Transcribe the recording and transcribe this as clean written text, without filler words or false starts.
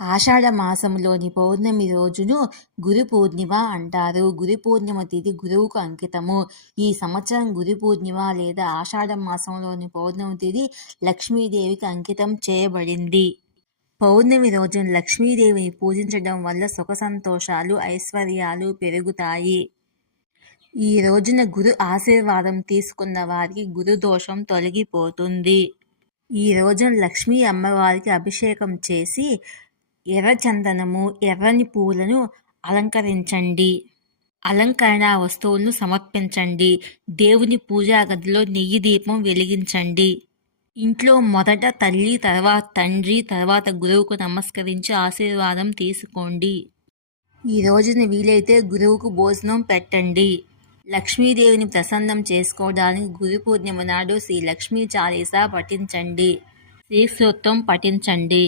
ఆషాఢ మాసంలోని పౌర్ణమి రోజును గురు పూర్ణిమ అంటారు. గురు పూర్ణిమ తిథి గురువుకు అంకితము. ఈ సంవత్సరం గురు పూర్ణిమ లేదా ఆషాఢ మాసంలోని పౌర్ణమి తిథి లక్ష్మీదేవికి అంకితం చేయబడింది. పౌర్ణమి రోజున లక్ష్మీదేవిని పూజించడం వల్ల సుఖ సంతోషాలు, ఐశ్వర్యాలు పెరుగుతాయి. ఈ రోజున గురు ఆశీర్వాదం తీసుకున్న వారికి గురు దోషం తొలగిపోతుంది. ఈ రోజున లక్ష్మీ అమ్మవారికి అభిషేకం చేసి ఎర్ర చందనము, ఎర్రని పూలను అలంకరించండి. అలంకరణ వస్తువులను సమర్పించండి. దేవుని పూజా గదిలో నెయ్యి దీపం వెలిగించండి. ఇంట్లో మొదట తల్లి, తర్వాత తండ్రి, తర్వాత గురువుకు నమస్కరించి ఆశీర్వాదం తీసుకోండి. ఈ రోజున వీలైతే గురువుకు భోజనం పెట్టండి. లక్ష్మీదేవిని ప్రసన్నం చేసుకోవడానికి గురు పూర్ణిమ నాడు శ్రీ లక్ష్మీ చాలీసా పఠించండి. శ్రీ సూక్తం పఠించండి.